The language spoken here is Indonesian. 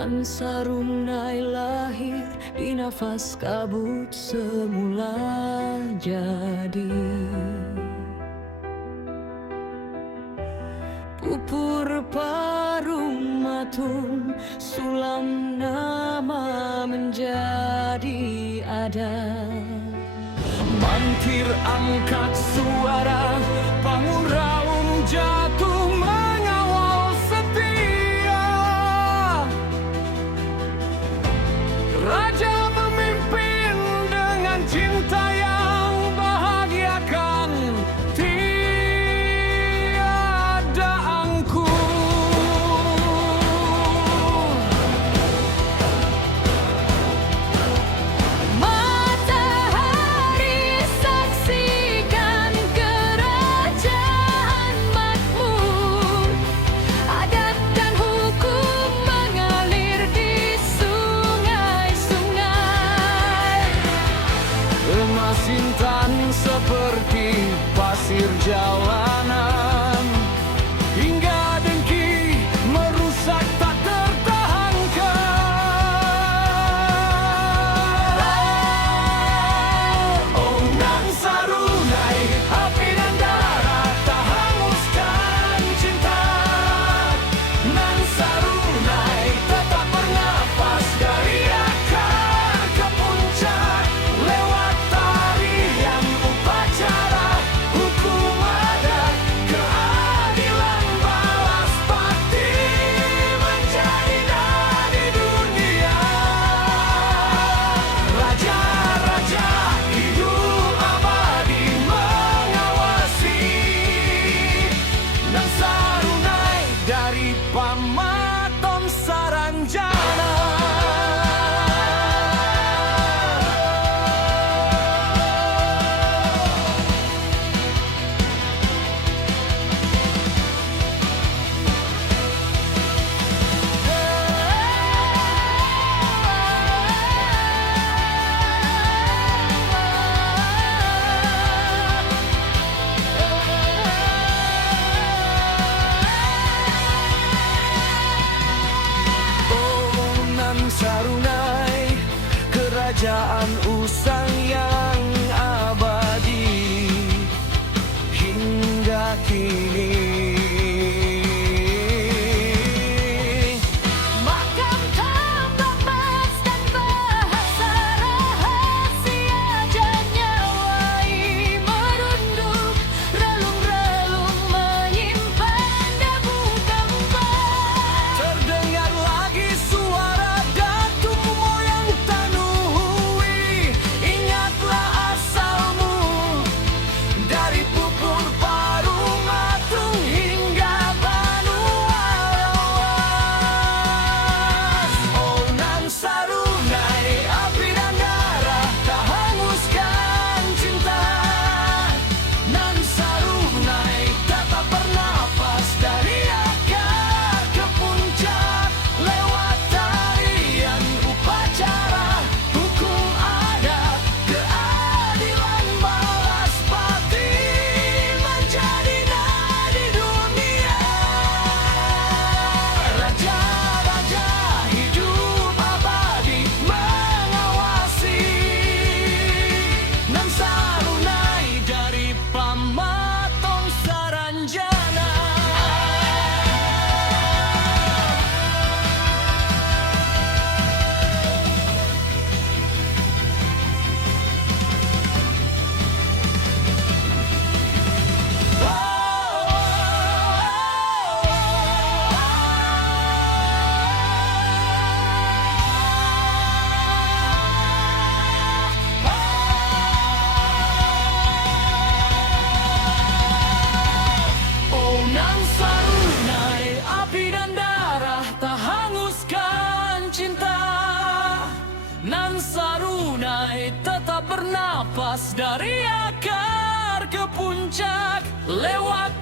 Nan Sarunai lahir di nafas kabut semula jadi pupur parum matung, sulam nama menjadi ada. Mantir angkat suara, bangun raung jatuh mengawal setia. Raja memimpin dengan cinta yang bahagiakan, tiada angkuh. Matahari saksikan kerajaan makmur, adat dan hukum mengalir di sungai-sungai. Emas intan seperti pasir jalanan, hingga dengki merusak tak tertahankan. Oh Nan Sarunai, api dan darah tak hanguskan cinta. Nan Sarunai tetap bernafas dari akar ke puncak, lewat tarian upacara, hukum adat, keadilan, balas bakti menjadi nadi dunia. Raja-raja hidup abadi mengawasi Nan Sarunai dari Pamaton Saranjana. Oh Nan Sarunai, kerajaan usang yang abadi hingga kini. Makam tambah emas dan bahasa rahasia Janyawai merunduk, relung-relung menyimpan debu gempar. Terdengar lagi suara datuk moyang Tanuhui. Ingatlah asalmu, dari pupur parum matung hingga Banua Lawas. Oh Nan Sarunai, api dan darah tak hanguskan cinta. Nan Sarunai tetap bernafas dari akar ke puncak, lewat tarian upacara, hukum adat, keadilan, balas bakti menjadi nadi dunia. Raja-raja hidup abadi mengawasi Nan Sarunai dari Pamaton Saranjana. Oh Nan Sarunai, api dan darah tak hanguskan cinta. Nan Sarunai tetap bernapas dari akar ke puncak, lewat